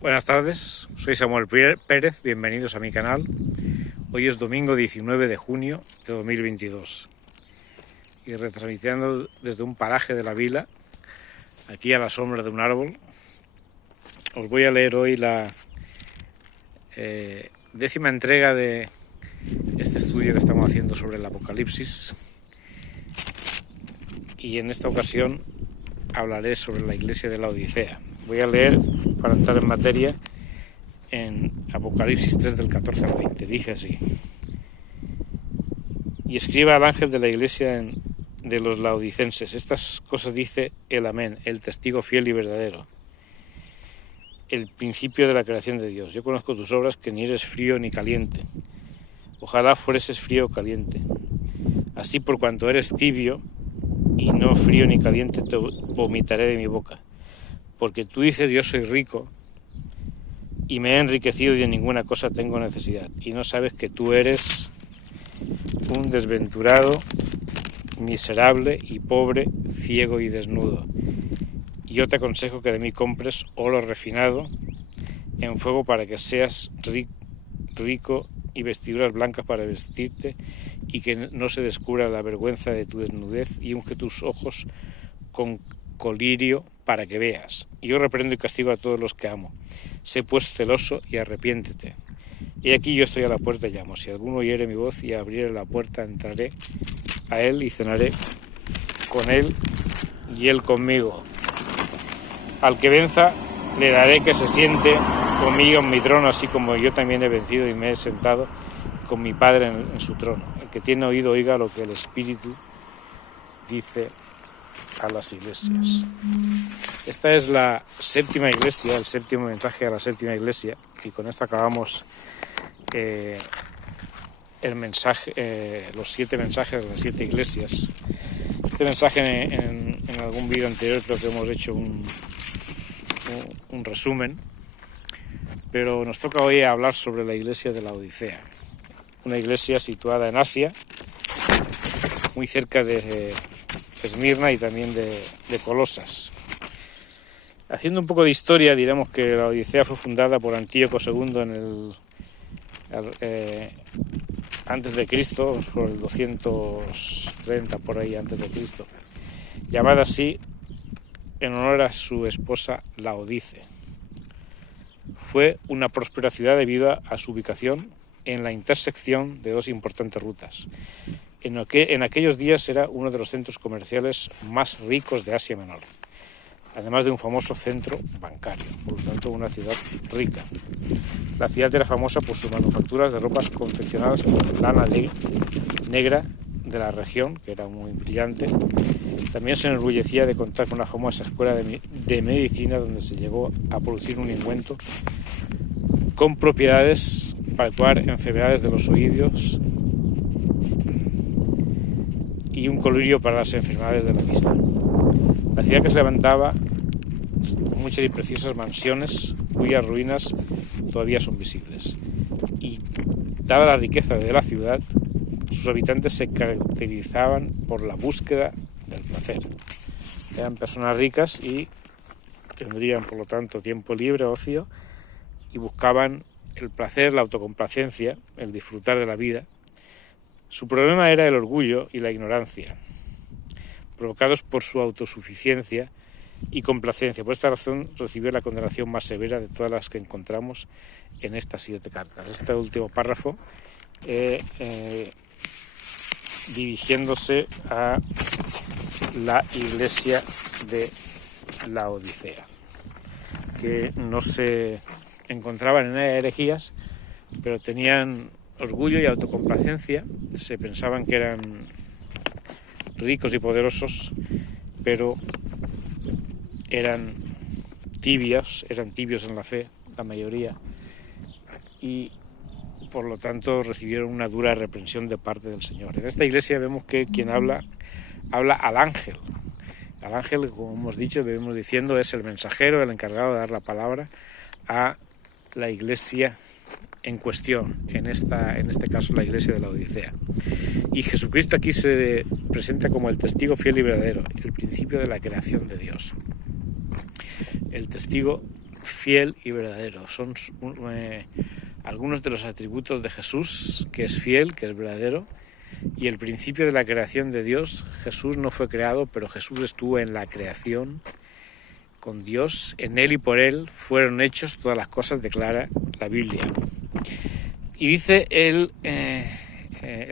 Buenas tardes, soy Samuel Pérez, bienvenidos a mi canal. Hoy es domingo 19 de junio de 2022 y retransmitiendo desde un paraje de la vila, aquí a la sombra de un árbol, os voy a leer hoy la 10ª entrega de este estudio que estamos haciendo sobre el Apocalipsis, y en esta ocasión hablaré sobre la iglesia de la Odisea. Voy a leer, para entrar en materia, en Apocalipsis 3 del 14 al 20. Dice así: y escriba al ángel de la iglesia de los laodicenses, estas cosas dice el Amén, el testigo fiel y verdadero, el principio de la creación de Dios. Yo conozco tus obras, que ni eres frío ni caliente. Ojalá fueses frío o caliente. Así, por cuanto eres tibio y no frío ni caliente, te vomitaré de mi boca. Porque tú dices: yo soy rico y me he enriquecido y de ninguna cosa tengo necesidad, y no sabes que tú eres un desventurado, miserable y pobre, ciego y desnudo. Y yo te aconsejo que de mí compres oro refinado en fuego para que seas rico, y vestiduras blancas para vestirte, y que no se descubra la vergüenza de tu desnudez, y unge tus ojos con colirio para que veas. Y yo reprendo y castigo a todos los que amo. Sé pues celoso y arrepiéntete. Y aquí yo estoy a la puerta y llamo. Si alguno oyere mi voz y abriere la puerta, entraré a él y cenaré con él y él conmigo. Al que venza le daré que se siente conmigo en mi trono, así como yo también he vencido y me he sentado con mi Padre en su trono. El que tiene oído, oiga lo que el Espíritu dice a las iglesias. Esta es la séptima iglesia, el séptimo mensaje a la séptima iglesia, y con esto acabamos el mensaje, los 7 mensajes de las 7 iglesias. Este mensaje en algún vídeo anterior creo que hemos hecho un resumen, pero nos toca hoy hablar sobre la iglesia de la Odisea, una iglesia situada en Asia, muy cerca de Esmirna y también de Colosas. Haciendo un poco de historia, diremos que la Odisea fue fundada por Antíoco II antes de Cristo, por el 230 por ahí antes de Cristo, llamada así en honor a su esposa Laodice. Fue una próspera ciudad debido a su ubicación en la intersección de 2 importantes rutas. En aquellos días era uno de los centros comerciales más ricos de Asia Menor, además de un famoso centro bancario, por lo tanto una ciudad rica. La ciudad era famosa por sus manufacturas de ropas confeccionadas con lana negra de la región, que era muy brillante. También se enorgullecía de contar con una famosa escuela de medicina, donde se llegó a producir un ungüento con propiedades para curar enfermedades de los oídos y un colirio para las enfermedades de la vista. La ciudad, que se levantaba con muchas y preciosas mansiones, cuyas ruinas todavía son visibles. Y dada la riqueza de la ciudad, sus habitantes se caracterizaban por la búsqueda del placer. Eran personas ricas y tendrían, por lo tanto, tiempo libre, ocio, y buscaban el placer, la autocomplacencia, el disfrutar de la vida. Su problema era el orgullo y la ignorancia, provocados por su autosuficiencia y complacencia. Por esta razón recibió la condenación más severa de todas las que encontramos en estas 7 cartas. Este último párrafo dirigiéndose a la iglesia de la Odisea, que no se encontraban en herejías, pero tenían orgullo y autocomplacencia. Se pensaban que eran ricos y poderosos, pero eran tibios en la fe, la mayoría, y por lo tanto recibieron una dura reprensión de parte del Señor. En esta iglesia vemos que quien habla al ángel. Al ángel, como hemos dicho, venimos diciendo, es el mensajero, el encargado de dar la palabra a la iglesia en cuestión, en este caso la iglesia de la Odisea. Y Jesucristo aquí se presenta como el testigo fiel y verdadero, el principio de la creación de Dios. El testigo fiel y verdadero. Son algunos de los atributos de Jesús, que es fiel, que es verdadero. Y el principio de la creación de Dios, Jesús no fue creado, pero Jesús estuvo en la creación con Dios, en Él y por Él fueron hechos todas las cosas, declara la Biblia. Y dice el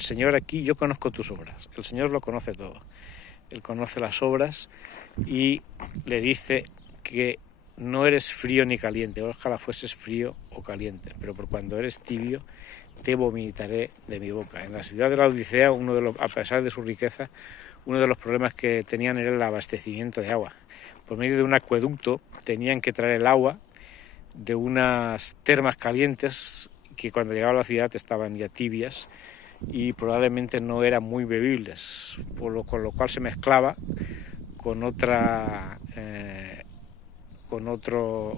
Señor aquí, yo conozco tus obras. El Señor lo conoce todo. Él conoce las obras y le dice que no eres frío ni caliente. Ojalá fueses frío o caliente, pero por cuando eres tibio, te vomitaré de mi boca. En la ciudad de la Odisea, a pesar de su riqueza, uno de los problemas que tenían era el abastecimiento de agua. Por medio de un acueducto tenían que traer el agua de unas termas calientes que cuando llegaba a la ciudad estaban ya tibias y probablemente no eran muy bebibles, con lo cual se mezclaba con otra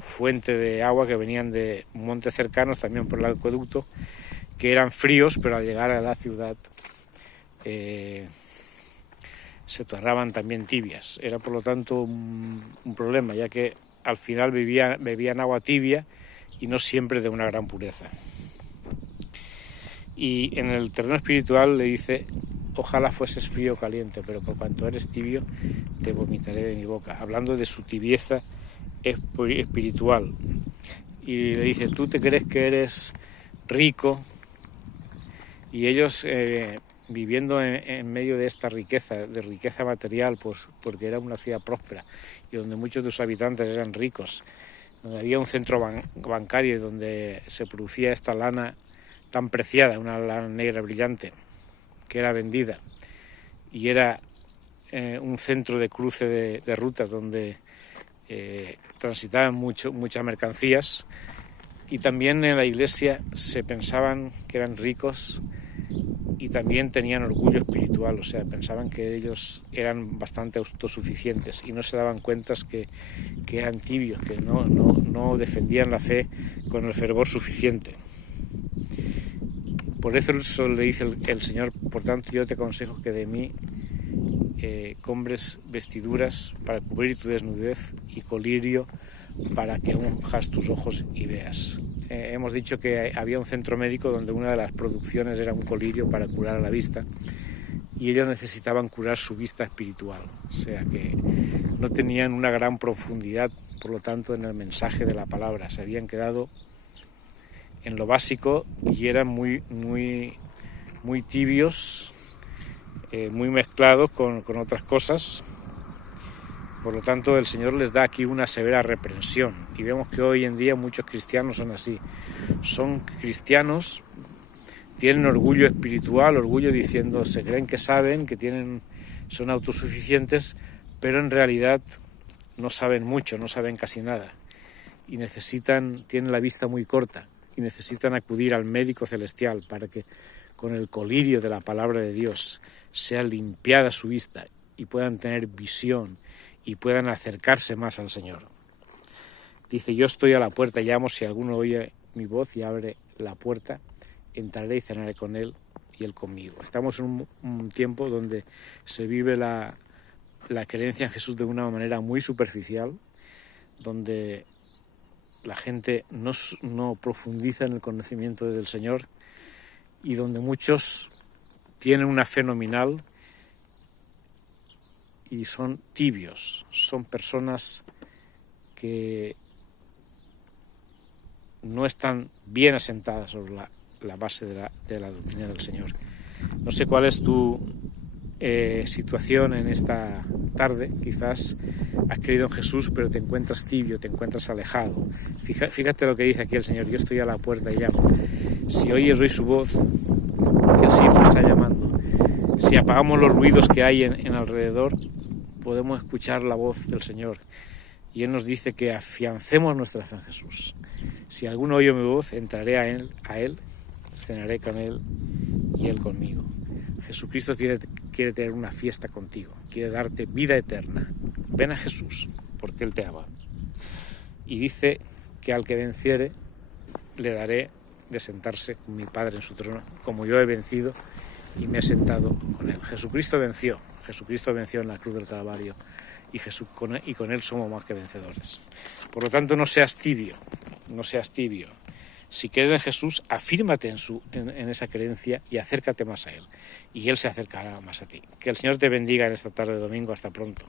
fuente de agua que venían de montes cercanos, también por el acueducto, que eran fríos, pero al llegar a la ciudad se tornaban también tibias. Era por lo tanto un problema, ya que al final bebían agua tibia y no siempre de una gran pureza. Y en el terreno espiritual le dice, ojalá fueses frío o caliente, pero por cuanto eres tibio, te vomitaré de mi boca, hablando de su tibieza espiritual. Y le dice, tú te crees que eres rico, y ellos viviendo en medio de esta riqueza material, pues porque era una ciudad próspera y donde muchos de sus habitantes eran ricos, donde había un centro bancario donde se producía esta lana tan preciada, una lana negra brillante, que era vendida, y era un centro de cruce de rutas donde transitaban muchas mercancías, y también en la iglesia se pensaban que eran ricos y también tenían orgullo espiritual, o sea, pensaban que ellos eran bastante autosuficientes y no se daban cuenta que eran tibios, que no defendían la fe con el fervor suficiente. Por eso le dice el Señor, por tanto yo te aconsejo que de mí compres vestiduras para cubrir tu desnudez y colirio para que unjas tus ojos y veas. Hemos dicho que había un centro médico donde una de las producciones era un colirio para curar a la vista, y ellos necesitaban curar su vista espiritual, o sea que no tenían una gran profundidad, por lo tanto, en el mensaje de la palabra. Se habían quedado en lo básico y eran muy tibios, muy mezclados con otras cosas. Por lo tanto, el Señor les da aquí una severa reprensión, y vemos que hoy en día muchos cristianos son así. Son cristianos, tienen orgullo espiritual, orgullo diciendo, se creen que saben, son autosuficientes, pero en realidad no saben mucho, no saben casi nada, y tienen la vista muy corta, y necesitan acudir al médico celestial para que con el colirio de la palabra de Dios sea limpiada su vista y puedan tener visión y puedan acercarse más al Señor. Dice, yo estoy a la puerta y llamo, si alguno oye mi voz y abre la puerta, entraré y cenaré con él y él conmigo. Estamos en un tiempo donde se vive la creencia en Jesús de una manera muy superficial, donde la gente no profundiza en el conocimiento del Señor, y donde muchos tienen una fe nominal y son tibios, son personas que no están bien asentadas sobre la base de la doctrina del Señor. No sé cuál es tu situación en esta tarde. Quizás has creído en Jesús, pero te encuentras tibio, te encuentras alejado. Fíjate lo que dice aquí el Señor, yo estoy a la puerta y llamo. Si oyes hoy su voz, Él siempre está llamando. Si apagamos los ruidos que hay en alrededor, podemos escuchar la voz del Señor, y Él nos dice que afiancemos nuestra fe en Jesús. Si alguno oye mi voz, entraré a él, cenaré con Él y Él conmigo. Jesucristo quiere tener una fiesta contigo, quiere darte vida eterna. Ven a Jesús, porque Él te ama. Y dice que al que venciere, le daré de sentarse con mi Padre en su trono, como yo he vencido y me he sentado con Él. Jesucristo venció en la cruz del Calvario, y con Él somos más que vencedores. Por lo tanto, no seas tibio, no seas tibio. Si crees en Jesús, afírmate en esa creencia y acércate más a Él. Y Él se acercará más a ti. Que el Señor te bendiga en esta tarde de domingo. Hasta pronto.